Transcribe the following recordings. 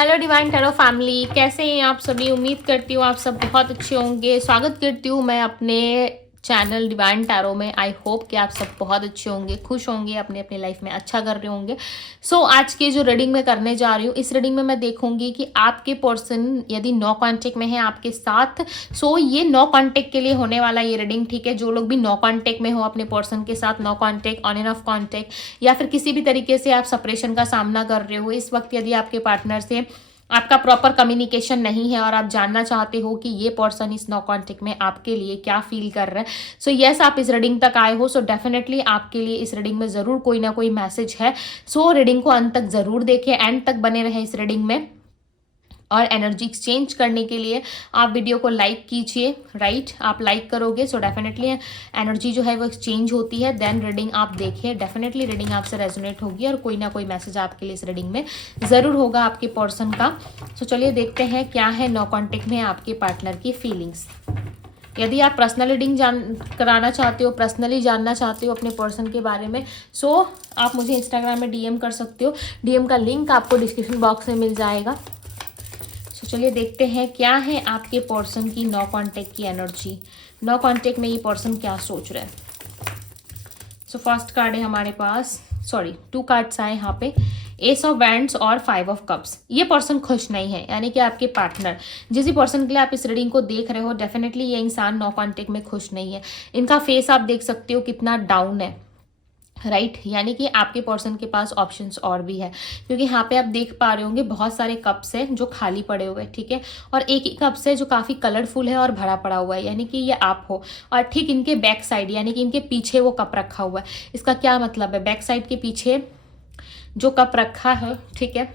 Hello divine tarot family, कैसे हैं आप सभी। उम्मीद करती हूँ आप सब बहुत अच्छे होंगे। स्वागत करती हूँ मैं अपने चैनल डिवाइन टैरो में। आई होप कि आप सब बहुत अच्छे होंगे, खुश होंगे, अपने अपने लाइफ में अच्छा कर रहे होंगे। आज की जो रीडिंग मैं करने जा रही हूँ, इस रीडिंग में मैं देखूंगी कि आपके पर्सन यदि नो कांटेक्ट में है आपके साथ, ये नो कांटेक्ट के लिए होने वाला ये रीडिंग, ठीक है। जो लोग भी नो कांटेक्ट में हो अपने पर्सन के साथ, no contact, on and off contact, या फिर किसी भी तरीके से आप सेपरेशन का सामना कर रहे हो इस वक्त, यदि आपके पार्टनर से आपका प्रॉपर कम्युनिकेशन नहीं है और आप जानना चाहते हो कि ये पर्सन इस नो कांटेक्ट में आपके लिए क्या फील कर रहा है, यस आप इस रीडिंग तक आए हो, डेफिनेटली आपके लिए इस रीडिंग में ज़रूर कोई ना कोई मैसेज है। रीडिंग को अंत तक ज़रूर देखें, एंड तक बने रहे इस रीडिंग में। और एनर्जी एक्सचेंज करने के लिए आप वीडियो को लाइक कीजिए, राइट। आप लाइक करोगे डेफिनेटली एनर्जी जो है वो एक्सचेंज होती है। देन रीडिंग आप देखिए, डेफिनेटली रीडिंग आपसे रेजोनेट होगी और कोई ना कोई मैसेज आपके लिए इस रीडिंग में ज़रूर होगा आपके पर्सन का। चलिए देखते हैं क्या है नो कॉन्टेक्ट में आपके पार्टनर की फीलिंग्स। यदि आप पर्सनल रीडिंग कराना चाहते हो, पर्सनली जानना चाहते हो अपने पर्सन के बारे में, आप मुझे इंस्टाग्राम में डीएम कर सकते हो। डीएम का लिंक आपको डिस्क्रिप्शन बॉक्स में मिल जाएगा। चलिए देखते हैं क्या है आपके पर्सन की नो कांटेक्ट की एनर्जी। नो कांटेक्ट में ये पर्सन क्या सोच रहा है। फर्स्ट कार्ड है हमारे पास, टू कार्ड्स आए यहाँ पे, एस ऑफ वैंड्स और 5 ऑफ कप्स। ये पर्सन खुश नहीं है, यानी कि आपके पार्टनर, जिस पर्सन के लिए आप इस रीडिंग को देख रहे हो, डेफिनेटली ये इंसान नो कांटेक्ट में खुश नहीं है। इनका फेस आप देख सकते हो कितना डाउन है, राइट यानी कि आपके पर्सन के पास ऑप्शंस और भी है, क्योंकि यहाँ पे आप देख पा रहे होंगे बहुत सारे कप्स हैं जो खाली पड़े हुए हैं, ठीक है। और एक ही कप्स है जो काफ़ी कलरफुल है और भरा पड़ा हुआ है, यानी कि ये आप हो। और ठीक इनके बैक साइड, यानी कि इनके पीछे वो कप रखा हुआ है। इसका क्या मतलब है, बैक साइड के पीछे जो कप रखा है, ठीक है,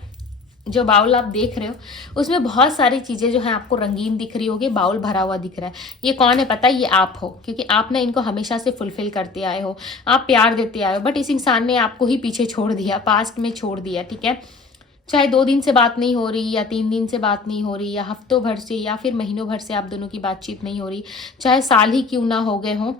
जो बाउल आप देख रहे हो उसमें बहुत सारी चीज़ें जो है आपको रंगीन दिख रही होगी, बाउल भरा हुआ दिख रहा है। ये कौन है पता है, ये आप हो, क्योंकि आप ना इनको हमेशा से फुलफिल करते आए हो, आप प्यार देते आए हो, बट इस इंसान ने आपको ही पीछे छोड़ दिया, पास्ट में छोड़ दिया, ठीक है। चाहे 2 दिन से बात नहीं हो रही, या 3 दिन से बात नहीं हो रही, या हफ्तों भर से, या फिर महीनों भर से आप दोनों की बातचीत नहीं हो रही, चाहे साल ही क्यों ना हो गए हों,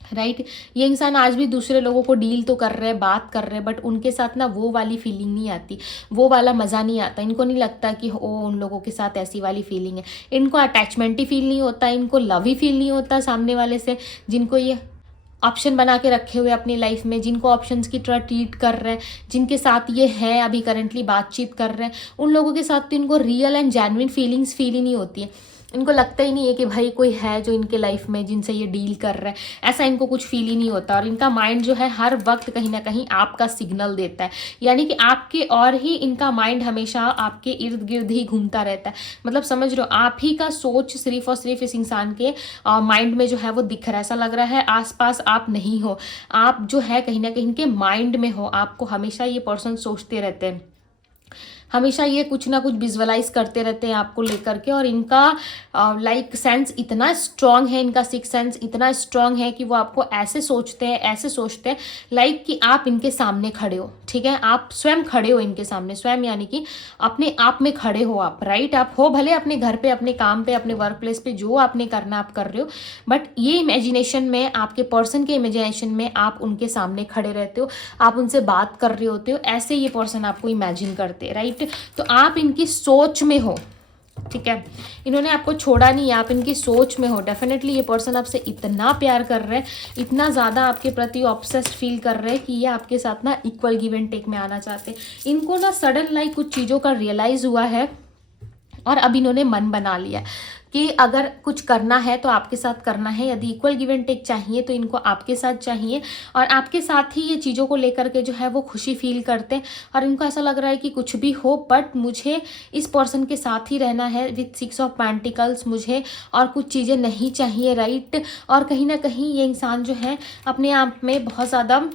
राइट। ये इंसान आज भी दूसरे लोगों को डील तो कर रहे हैं, बात कर रहे हैं, बट उनके साथ ना वो वाली फीलिंग नहीं आती, वो वाला मज़ा नहीं आता। इनको नहीं लगता कि ओ उन लोगों के साथ ऐसी वाली फीलिंग है। इनको अटैचमेंट ही फील नहीं होता, इनको लव ही फील नहीं होता सामने वाले से, जिनको ये ऑप्शन बना के रखे हुए अपनी लाइफ में, जिनको ऑप्शंस की तरह ट्रीट कर रहे हैं, जिनके साथ ये है अभी करंटली बातचीत कर रहे हैं, उन लोगों के साथ तो इनको real and genuine feelings feel ही नहीं होती है। इनको लगता ही नहीं है कि भाई कोई है जो इनके लाइफ में जिनसे ये डील कर रहा है, ऐसा इनको कुछ फील ही नहीं होता। और इनका माइंड जो है हर वक्त कहीं ना कहीं आपका सिग्नल देता है, यानी कि आपके और ही इनका माइंड हमेशा आपके इर्द गिर्द ही घूमता रहता है। मतलब समझ रहे हो, आप ही का सोच सिर्फ और सिर्फ इस इंसान के माइंड में जो है वो दिख रहा है। ऐसा लग रहा है आसपास आप नहीं हो, आप जो है कहीं ना कहीं इनके माइंड में हो। आपको हमेशा ये पर्सन सोचते रहते हैं, हमेशा ये कुछ ना कुछ विजुअलाइज करते रहते हैं आपको लेकर के। और इनका लाइक सेंस इतना स्ट्रांग है, इनका सिक्स सेंस इतना स्ट्रांग है कि वो आपको ऐसे सोचते हैं, ऐसे सोचते हैं लाइक कि आप इनके सामने खड़े हो, ठीक है। आप स्वयं खड़े हो इनके सामने, स्वयं यानी कि अपने आप में खड़े हो आप, राइट। आप हो भले अपने घर पे, अपने काम पे, अपने वर्क प्लेस पे, जो आपने करना आप कर रहे हो, बट ये इमेजिनेशन में, आपके पर्सन के इमेजिनेशन में आप उनके सामने खड़े रहते हो, आप उनसे बात कर रहे होते हो, ऐसे ये पर्सन आपको इमेजिन करते हैं, राइट। तो आप इनकी सोच में हो, ठीक है। इन्होंने आपको छोड़ा नहीं, आप इनकी सोच में हो। डेफिनेटली ये पर्सन आपसे इतना प्यार कर रहे हैं, इतना ज़्यादा आपके प्रति ऑब्सेस्ड फील कर रहे हैं कि ये आपके साथ ना इक्वल गिव एंड टेक में आना चाहते हैं। इनको ना सडन लाइक कुछ चीज़ों का रियलाइज़ हुआ है और अब इन्होंने मन बना लिया कि अगर कुछ करना है तो आपके साथ करना है। यदि इक्वल गिव एंड टेक चाहिए तो इनको आपके साथ चाहिए, और आपके साथ ही ये चीज़ों को लेकर के जो है वो खुशी फील करते हैं। और इनको ऐसा लग रहा है कि कुछ भी हो बट मुझे इस पर्सन के साथ ही रहना है विथ 6 ऑफ पेंटिकल्स, मुझे और कुछ चीज़ें नहीं चाहिए, राइट। और कहीं ना कहीं ये इंसान जो है अपने आप में बहुत ज़्यादा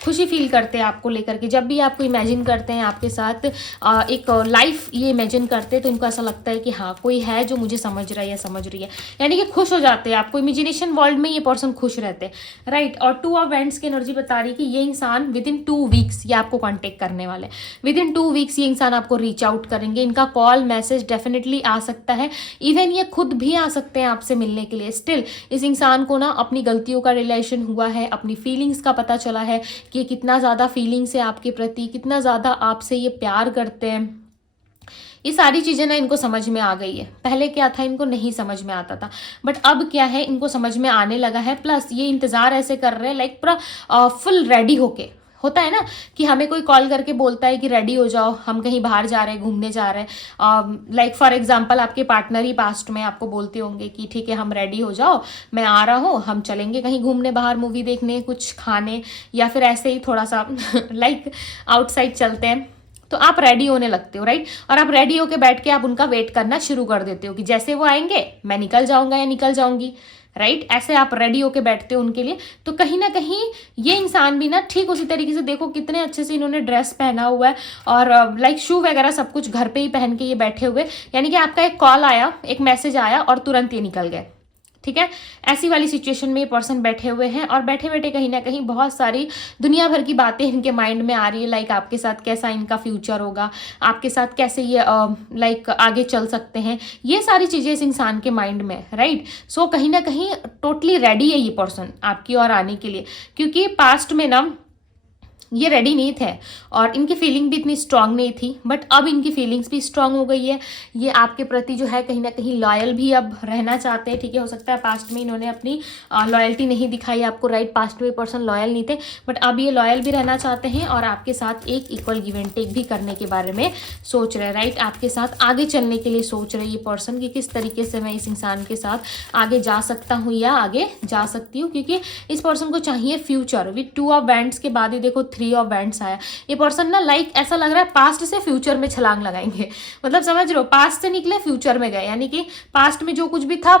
खुशी फील करते हैं आपको लेकर के। जब भी आपको इमेजिन करते हैं आपके साथ एक लाइफ ये इमेजिन करते हैं, तो इनको ऐसा लगता है कि हाँ कोई है जो मुझे समझ रहा है या समझ रही है, यानी कि खुश हो जाते हैं। आपको इमेजिनेशन वर्ल्ड में ये पर्सन खुश रहते हैं, राइट। और 2 ऑफ वैंड्स की एनर्जी बता रही है कि ये इंसान विद इन 2 वीक्स ये आपको कॉन्टेक्ट करने वाले, विद इन 2 वीक्स ये इंसान आपको रीच आउट करेंगे। इनका कॉल मैसेज डेफिनेटली आ सकता है, इवन ये खुद भी आ सकते हैं आपसे मिलने के लिए। स्टिल इस इंसान को ना अपनी गलतियों का रियलाइजेशन हुआ है, अपनी फीलिंग्स का पता चला है कि कितना ज़्यादा फीलिंग्स है आपके प्रति, कितना ज़्यादा आपसे ये प्यार करते हैं, ये सारी चीज़ें ना इनको समझ में आ गई है। पहले क्या था, इनको नहीं समझ में आता था, बट अब क्या है, इनको समझ में आने लगा है। प्लस ये इंतज़ार ऐसे कर रहे हैं लाइक पूरा फुल रेडी होके। होता है ना कि हमें कोई कॉल करके बोलता है कि रेडी हो जाओ, हम कहीं बाहर जा रहे हैं, घूमने जा रहे हैं। लाइक फॉर एग्जांपल आपके पार्टनर ही पास्ट में आपको बोलते होंगे कि ठीक है हम रेडी हो जाओ, मैं आ रहा हूँ, हम चलेंगे कहीं घूमने बाहर, मूवी देखने, कुछ खाने, या फिर ऐसे ही थोड़ा सा लाइक आउटसाइड चलते हैं। तो आप रेडी होने लगते हो, राइट। और आप रेडी होके बैठ के आप उनका वेट करना शुरू कर देते हो कि जैसे वो आएंगे मैं निकल जाऊंगा या निकल जाऊंगी, राइट। ऐसे आप रेडी होके बैठते हो उनके लिए। तो कहीं ना कहीं ये इंसान भी ना ठीक उसी तरीके से, देखो कितने अच्छे से इन्होंने ड्रेस पहना हुआ है और लाइक शू वगैरह सब कुछ घर पे ही पहन के ये बैठे हुए, यानी कि आपका एक कॉल आया, एक मैसेज आया और तुरंत ये निकल गए, ठीक है। ऐसी वाली सिचुएशन में ये पर्सन बैठे हुए हैं और बैठे बैठे कहीं ना कहीं बहुत सारी दुनिया भर की बातें इनके माइंड में आ रही है। लाइक आपके साथ कैसा इनका फ्यूचर होगा, आपके साथ कैसे ये लाइक आगे चल सकते हैं, ये सारी चीज़ें इस इंसान के माइंड में, राइट। सो कहीं ना कहीं टोटली रेडी है ये पर्सन आपकी ओर आने के लिए, क्योंकि पास्ट में ना ये रेडी नहीं थे और इनकी फीलिंग भी इतनी स्ट्रांग नहीं थी, बट अब इनकी फीलिंग्स भी स्ट्रांग हो गई है। ये आपके प्रति जो है कहीं ना कहीं लॉयल भी अब रहना चाहते हैं, ठीक है। हो सकता है पास्ट में इन्होंने अपनी लॉयल्टी नहीं दिखाई आपको, राइट। पास्ट में पर्सन लॉयल नहीं थे, बट अब ये लॉयल भी रहना चाहते हैं और आपके साथ एक इक्वल गिव एंड टेक भी करने के बारे में सोच रहे हैं, राइट। आपके साथ आगे चलने के लिए सोच रहे ये पर्सन कि किस तरीके से मैं इस इंसान के साथ आगे जा सकता हूँ या आगे जा सकती हूँ, क्योंकि इस पर्सन को चाहिए फ्यूचर। विथ 2 ऑफ वैंड्स के बाद ही देखो 3 ऑफ वैंड्स आया। ये पर्सन ना लाइक ऐसा लग रहा है पास्ट से फ्यूचर में छलांग लगाएंगे, मतलब समझ रहे हो, पास्ट से निकले फ्यूचर में गए, यानी कि पास्ट में जो कुछ भी था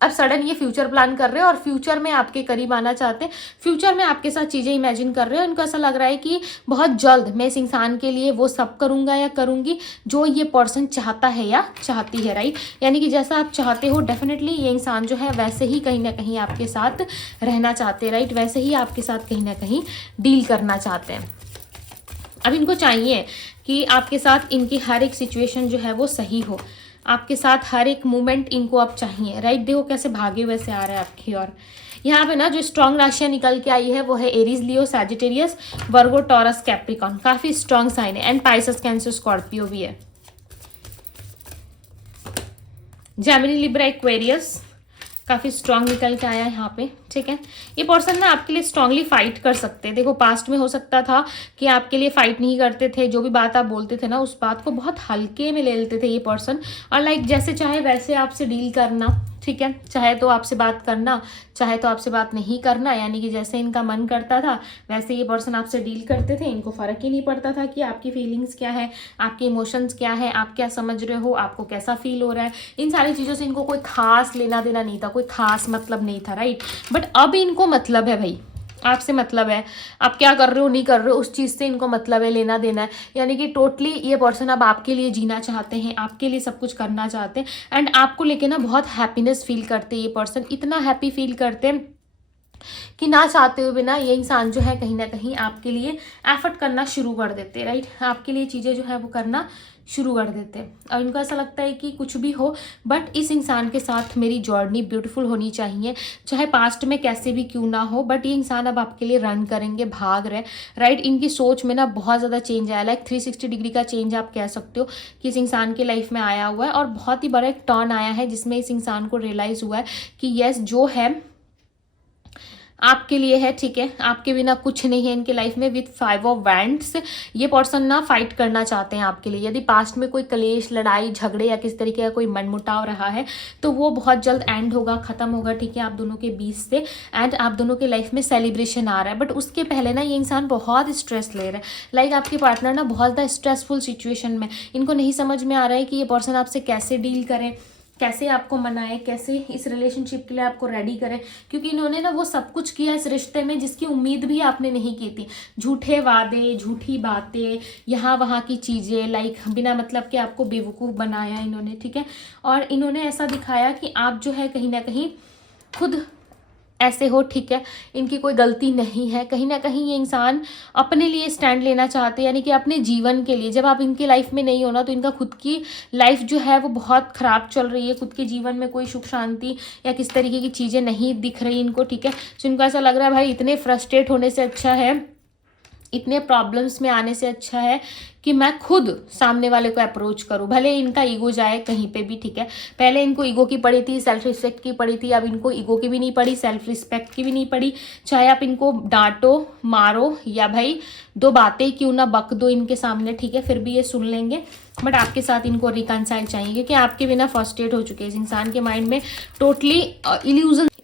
अब सडन ये फ्यूचर प्लान कर रहे हैं और फ्यूचर में आपके करीब आना चाहते हैं, फ्यूचर में आपके साथ चीज़ें इमेजिन कर रहे हैं। उनको ऐसा लग रहा है कि बहुत जल्द मैं इस इंसान के लिए वो सब करूंगा या करूंगी जो ये पर्सन चाहता है या चाहती है, राइट। यानी कि जैसा आप चाहते हो डेफिनेटली ये इंसान जो है वैसे ही कहीं ना कहीं आपके साथ रहना चाहते हैं, राइट। वैसे ही आपके साथ कहीं ना कहीं डील करना चाहते हैं। अब इनको चाहिए कि आपके साथ इनकी हर एक सिचुएशन जो है वो सही हो, आपके साथ हर एक मोमेंट इनको अब चाहिए, राइट। देखो कैसे भागे हुए से आ रहा है आपकी ओर। यहाँ पे ना जो स्ट्रॉन्ग राशियाँ निकल के आई है वो है एरीज, लियो, सैजिटेरियस, वर्गो, टॉरस, कैप्रिकॉन, काफी स्ट्रॉन्ग साइन है। एंड पाइसेस, कैंसर, स्कॉर्पियो भी है। जेमिनी, लिब्रा, एक्वेरियस काफ़ी स्ट्रांग निकल के आया है यहाँ पे, ठीक है। ये पर्सन ना आपके लिए स्ट्रांगली फाइट कर सकते हैं। देखो पास्ट में हो सकता था कि आपके लिए फाइट नहीं करते थे, जो भी बात आप बोलते थे ना उस बात को बहुत हल्के में ले लेते थे ये पर्सन, और लाइक जैसे चाहे वैसे आपसे डील करना, ठीक है। चाहे तो आपसे बात करना, चाहे तो आपसे बात नहीं करना, यानी कि जैसे इनका मन करता था वैसे ये पर्सन आपसे डील करते थे। इनको फ़र्क ही नहीं पड़ता था कि आपकी फीलिंग्स क्या है, आपके इमोशंस क्या है, आप क्या समझ रहे हो, आपको कैसा फील हो रहा है, इन सारी चीज़ों से इनको कोई खास लेना देना नहीं था, कोई खास मतलब नहीं था, राइट। बट अब इनको मतलब है भाई, आपसे मतलब है, आप क्या कर रहे हो नहीं कर रहे हो उस चीज़ से इनको मतलब है, लेना देना है। यानी कि टोटली ये पर्सन अब आपके लिए जीना चाहते हैं, आपके लिए सब कुछ करना चाहते हैं, एंड आपको लेके ना बहुत हैप्पीनेस फील करते हैं ये पर्सन। इतना हैप्पी फील करते हैं कि ना चाहते हुए ना ये इंसान जो है कहीं ना कहीं आपके लिए एफर्ट करना शुरू कर देते हैं, राइट। आपके लिए चीज़ें जो है वो करना शुरू कर देते हैं और इनको ऐसा लगता है कि कुछ भी हो बट इस इंसान के साथ मेरी जर्नी ब्यूटीफुल होनी चाहिए, चाहे पास्ट में कैसे भी क्यों ना हो, बट ये इंसान अब आपके लिए रन करेंगे, भाग रहे, राइट। इनकी सोच में ना बहुत ज़्यादा चेंज आया, लाइक 360 डिग्री का चेंज आप कह सकते हो कि इस इंसान के लाइफ में आया हुआ है, और बहुत ही बड़ा एक टर्न आया है जिसमें इस इंसान को रियलाइज़ हुआ है कि यस जो है आपके लिए है, ठीक है। आपके बिना कुछ नहीं है इनके लाइफ में। विथ 5 ऑफ वैंड्स ये पर्सन ना फाइट करना चाहते हैं आपके लिए। यदि पास्ट में कोई कलेश, लड़ाई झगड़े या किस तरीके का कोई मनमुटाव रहा है तो वो बहुत जल्द एंड होगा, खत्म होगा, ठीक है, आप दोनों के बीच से, एंड आप दोनों के लाइफ में सेलिब्रेशन आ रहा है। बट उसके पहले ना ये इंसान बहुत स्ट्रेस ले रहा है, लाइक आपके पार्टनर ना बहुत ज़्यादा स्ट्रेसफुल सिचुएशन में, इनको नहीं समझ में आ रहा है कि ये पर्सन आपसे कैसे डील करें, कैसे आपको मनाए, कैसे इस रिलेशनशिप के लिए आपको रेडी करें, क्योंकि इन्होंने ना वो सब कुछ किया इस रिश्ते में जिसकी उम्मीद भी आपने नहीं की थी। झूठे वादे, झूठी बातें, यहाँ वहाँ की चीज़ें, लाइक बिना मतलब के आपको बेवकूफ़ बनाया इन्होंने, ठीक है। और इन्होंने ऐसा दिखाया कि आप जो है कहीं ना कहीं खुद ऐसे हो, ठीक है, इनकी कोई गलती नहीं है। कहीं ना कहीं ये इंसान अपने लिए स्टैंड लेना चाहते हैं, यानी कि अपने जीवन के लिए। जब आप इनके लाइफ में नहीं हो ना तो इनका खुद की लाइफ जो है वो बहुत ख़राब चल रही है, खुद के जीवन में कोई सुख शांति या किस तरीके की चीज़ें नहीं दिख रही इनको, ठीक है। तो इनको ऐसा लग रहा है भाई इतने फ्रस्ट्रेट होने से अच्छा है इतने प्रॉब्लम्स में आने से अच्छा है कि मैं खुद सामने वाले को अप्रोच करूं, भले इनका ईगो जाए कहीं पे भी, ठीक है। पहले इनको ईगो की पड़ी थी, सेल्फ रिस्पेक्ट की पड़ी थी, अब इनको ईगो की भी नहीं पड़ी, सेल्फ रिस्पेक्ट की भी नहीं पड़ी। चाहे आप इनको डांटो, मारो, या भाई दो बातें क्यों ना बक दो इनके सामने, ठीक है, फिर भी ये सुन लेंगे। बट आपके साथ इनको रिकनसाइल चाहिए, क्योंकि आपके बिना फर्स्ट्रेट हो चुके हैं। इस इंसान के माइंड में टोटली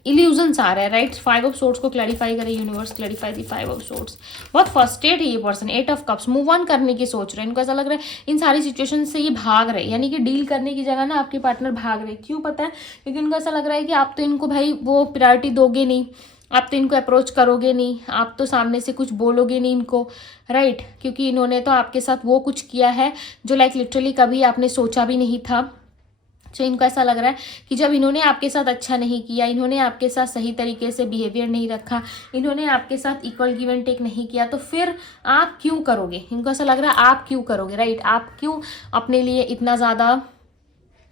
इल्यूजन्स आ रहा है, राइट। 5 ऑफ सोर्ड्स को क्लैरिफाई करें universe, clarify the 5 of swords. बहुत फर्स्ट्रेट है ये person. 8 of cups, move on करने की सोच रहे हैं। इनको ऐसा लग रहा है इन सारी सिचुएशन से ये भाग रहे हैं, यानी कि डील करने की जगह ना आपके पार्टनर भाग रहे हैं। क्यों पता है? क्योंकि इनको ऐसा लग रहा है कि आप तो इनको भाई वो प्रायोरिटी दोगे नहीं, आप तो इनको अप्रोच करोगे नहीं, आप तो सामने से कुछ बोलोगे नहीं इनको, राइट। क्योंकि इन्होंने तो आपके साथ वो कुछ किया है जो लाइक लिटरली कभी आपने सोचा भी नहीं था। तो इनको ऐसा लग रहा है कि जब इन्होंने आपके साथ अच्छा नहीं किया, इन्होंने आपके साथ सही तरीके से बिहेवियर नहीं रखा, इन्होंने आपके साथ इक्वल गिव एंड टेक नहीं किया, तो फिर आप क्यों करोगे? इनको ऐसा लग रहा है आप क्यों करोगे, राइट। आप क्यों अपने लिए इतना ज़्यादा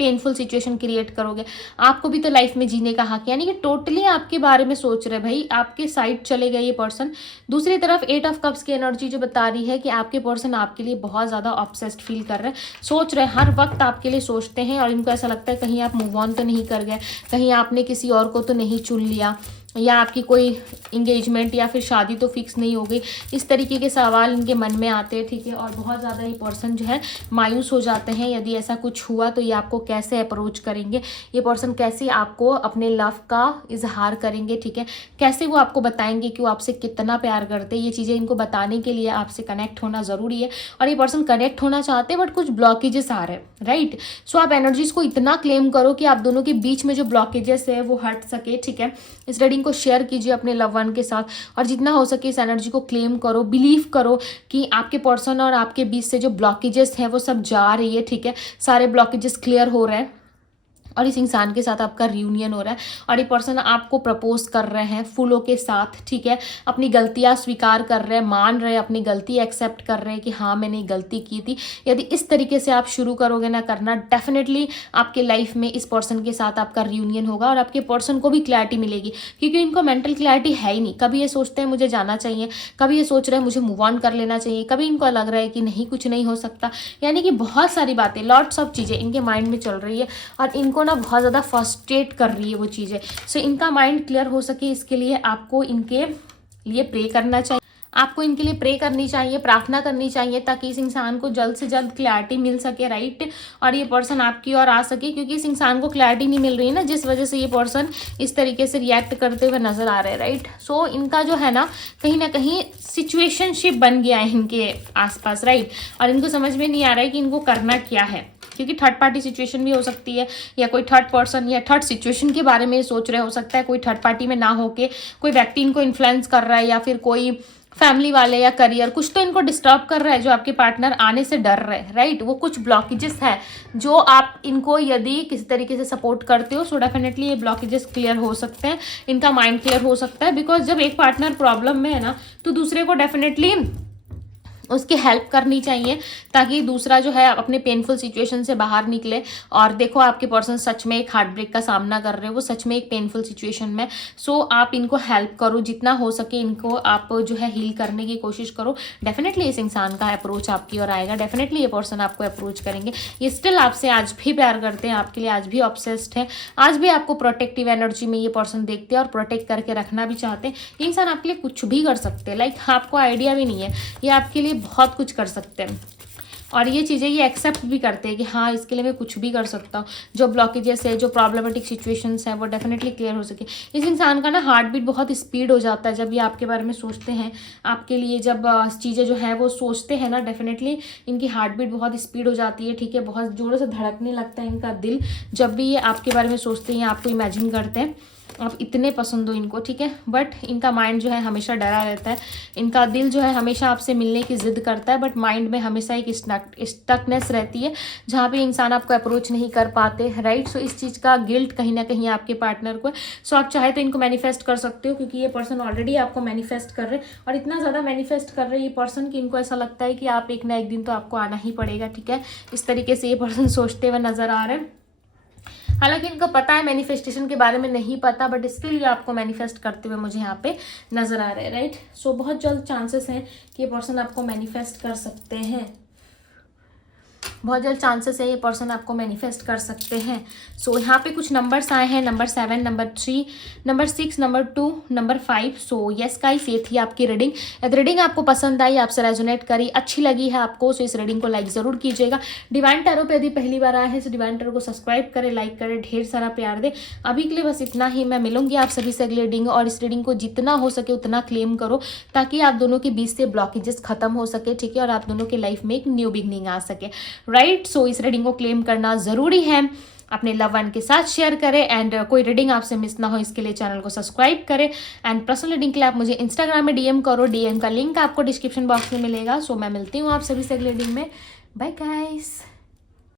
पेनफुल सिचुएशन क्रिएट करोगे? आपको भी तो लाइफ में जीने का हक है। यानी कि टोटली आपके बारे में सोच रहे भाई, आपके साइड चले गए ये पर्सन। दूसरी तरफ 8 ऑफ कप्स की एनर्जी जो बता रही है कि आपके पर्सन आपके लिए बहुत ज़्यादा ऑब्सेस्ड फील कर रहे हैं, सोच रहे हैं, हर वक्त आपके लिए सोचते हैं। और इनको ऐसा लगता है कहीं आप मूव ऑन तो नहीं कर गए, कहीं आपने किसी और को तो नहीं चुन लिया, या आपकी कोई इंगेजमेंट या फिर शादी तो फिक्स नहीं हो गई। इस तरीके के सवाल इनके मन में आते हैं, ठीक है। और बहुत ज़्यादा ये पर्सन जो है मायूस हो जाते हैं यदि ऐसा कुछ हुआ तो। ये आपको कैसे अप्रोच करेंगे, ये पर्सन कैसे आपको अपने लव का इजहार करेंगे, ठीक है। कैसे वो आपको बताएंगे कि वो आपसे कितना प्यार करते हैं। ये चीज़ें इनको बताने के लिए आपसे कनेक्ट होना ज़रूरी है। और ये पर्सन कनेक्ट होना चाहते हैं बट कुछ ब्लॉकेजेस आ रहे हैं, राइट। सो आप एनर्जीज को इतना क्लेम करो कि आप दोनों के बीच में जो ब्लॉकेजेस है वो हट सके, ठीक है। इस रीडिंग को शेयर कीजिए अपने लव वन के साथ, और जितना हो सके इस एनर्जी को क्लेम करो। बिलीव करो कि आपके पर्सन और आपके बीच से जो ब्लॉकेजेस हैं वो सब जा रही है, ठीक है। सारे ब्लॉकेजेस क्लियर हो रहे हैं और इस इंसान के साथ आपका रियूनियन हो रहा है। और ये पर्सन आपको प्रपोज कर रहे हैं फूलों के साथ, ठीक है। अपनी गलतियां स्वीकार कर रहे हैं, मान रहे हैं, अपनी गलती एक्सेप्ट कर रहे हैं कि हाँ मैंने गलती की थी। यदि इस तरीके से आप शुरू करोगे ना करना, डेफिनेटली आपके लाइफ में इस पर्सन के साथ आपका रियूनियन होगा और आपके पर्सन को भी क्लैरिटी मिलेगी। क्योंकि इनको मेंटल क्लैरिटी है ही नहीं। कभी ये सोचते हैं मुझे जाना चाहिए, कभी ये सोच रहे हैं मुझे मूव ऑन कर लेना चाहिए, कभी इनको लग रहा है कि नहीं कुछ नहीं हो सकता। यानी कि बहुत सारी बातें, लॉट्स ऑफ चीज़ें इनके माइंड में चल रही है और इनको ना बहुत ज़्यादा फ्रस्ट्रेट कर रही है वो चीज़ें। सो इनका माइंड क्लियर हो सके इसके लिए आपको इनके लिए प्रे करना चाहिए, आपको इनके लिए प्रे करनी चाहिए, प्रार्थना करनी चाहिए, ताकि इस इंसान को जल्द से जल्द क्लैरिटी मिल सके, राइट। और ये पर्सन आपकी ओर आ सके, क्योंकि इस इंसान को क्लैरिटी नहीं मिल रही है ना, जिस वजह से ये पर्सन इस तरीके से रिएक्ट करते हुए नजर आ रहे हैं, राइट। सो इनका जो है ना कहीं सिचुएशनशिप बन गया है इनके आसपास, राइट। और इनको समझ में नहीं आ रहा है कि इनको करना क्या है, क्योंकि थर्ड पार्टी सिचुएशन भी हो सकती है, या कोई थर्ड पर्सन या थर्ड सिचुएशन के बारे में सोच रहे हो सकता है। कोई थर्ड पार्टी में ना होके कोई व्यक्ति इनको इन्फ्लुएंस कर रहा है, या फिर कोई फैमिली वाले या करियर, कुछ तो इनको डिस्टर्ब कर रहा है जो आपके पार्टनर आने से डर रहे हैं, राइट। वो कुछ ब्लॉकेजेस है जो आप इनको यदि किसी तरीके से सपोर्ट करते हो, सो डेफिनेटली ये ब्लॉकेजेस क्लियर हो सकते हैं, इनका माइंड क्लियर हो सकता है। बिकॉज जब एक पार्टनर प्रॉब्लम में है ना, तो दूसरे को डेफिनेटली उसकी हेल्प करनी चाहिए, ताकि दूसरा जो है अपने पेनफुल सिचुएशन से बाहर निकले। और देखो आपके पर्सन सच में एक हार्ट ब्रेक का सामना कर रहे हो, वो सच में एक पेनफुल सिचुएशन में। सो आप इनको हेल्प करो, जितना हो सके इनको आप जो है हील करने की कोशिश करो। डेफिनेटली इस इंसान का अप्रोच आपकी ओर आएगा, डेफिनेटली ये पर्सन आपको अप्रोच करेंगे। ये स्टिल आपसे आज भी प्यार करते हैं, आपके लिए आज भी ऑब्सेस्ड है, आज भी आपको प्रोटेक्टिव एनर्जी में ये पर्सन देखते हैं और प्रोटेक्ट करके रखना भी चाहते हैं। ये इंसान आपके लिए कुछ भी कर सकते हैं, लाइक आपको आइडिया भी नहीं है, ये आपके लिए बहुत कुछ कर सकते हैं। और ये चीज़ें ये एक्सेप्ट भी करते हैं कि हाँ इसके लिए मैं कुछ भी कर सकता हूँ। जो ब्लॉकेजेस है, जो प्रॉब्लमेटिक सिचुएशंस है, वो डेफिनेटली क्लियर हो सके। इस इंसान का ना हार्ट बीट बहुत स्पीड हो जाता है जब ये आपके बारे में सोचते हैं, आपके लिए जब चीज़ें जो है वो सोचते हैं ना, डेफिनेटली इनकी हार्ट बीट बहुत स्पीड हो जाती है, ठीक है। बहुत जोरों से धड़कने लगता है इनका दिल जब भी ये आपके बारे में सोचते हैं, आपको इमेजिन करते हैं, आप इतने पसंद हो इनको, ठीक है। बट इनका माइंड जो है हमेशा डरा रहता है, इनका दिल जो है हमेशा आपसे मिलने की जिद करता है, बट माइंड में हमेशा एक स्टकनेस रहती है जहाँ पे इंसान आपको अप्रोच नहीं कर पाते, राइट। सो इस चीज़ का गिल्ट कहीं ना कहीं आपके पार्टनर को है। सो आप चाहे तो इनको मैनिफेस्ट कर सकते हो, क्योंकि ये पर्सन ऑलरेडी आपको मैनिफेस्ट कर रहे हैं, और इतना ज़्यादा मैनिफेस्ट कर रहे हैं ये पर्सन कि इनको ऐसा लगता है कि आप एक ना एक दिन तो आपको आना ही पड़ेगा, ठीक है। इस तरीके से ये पर्सन सोचते हुए नजर आ रहे हैं। हालांकि इनको पता है, मैनिफेस्टेशन के बारे में नहीं पता, बट स्टिल ये आपको मैनिफेस्ट करते हुए मुझे यहाँ पे नजर आ रहे हैं, राइट। सो बहुत जल्द चांसेस हैं कि ये पर्सन आपको मैनिफेस्ट कर सकते हैं, बहुत जल्द चांसेस है ये पर्सन आपको मैनिफेस्ट कर सकते हैं। सो यहाँ पे कुछ नंबर्स आए हैं, number 7, number 3, number 6, number 2, number 5। So yes guys, ये थी आपकी रीडिंग। यदि रीडिंग आपको पसंद आई, आपसे रेजोनेट करी, अच्छी लगी है आपको, सो इस रीडिंग को लाइक ज़रूर कीजिएगा। डिवाइन टैरो पे यदि पहली बार आए हैं तो डिवाइन टैरो को सब्सक्राइब करें, लाइक करें, ढेर सारा प्यार दे। अभी के लिए बस इतना ही। मैं मिलूंगी आप सभी से अगली रीडिंग, और इस रीडिंग को जितना हो सके उतना क्लेम करो, ताकि आप दोनों के बीच से ब्लॉकेजेस खत्म हो सके, ठीक है, और आप दोनों की लाइफ में एक न्यू बिगनिंग आ सके, राइट। सो इस रीडिंग को क्लेम करना ज़रूरी है, अपने लव वन के साथ शेयर करें, एंड कोई रीडिंग आपसे मिस ना हो इसके लिए चैनल को सब्सक्राइब करें। एंड पर्सनल रीडिंग के लिए आप मुझे इंस्टाग्राम में डीएम करो, डीएम का लिंक आपको डिस्क्रिप्शन बॉक्स में मिलेगा। सो मैं मिलती हूँ आप सभी से अगली रीडिंग में। Bye guys.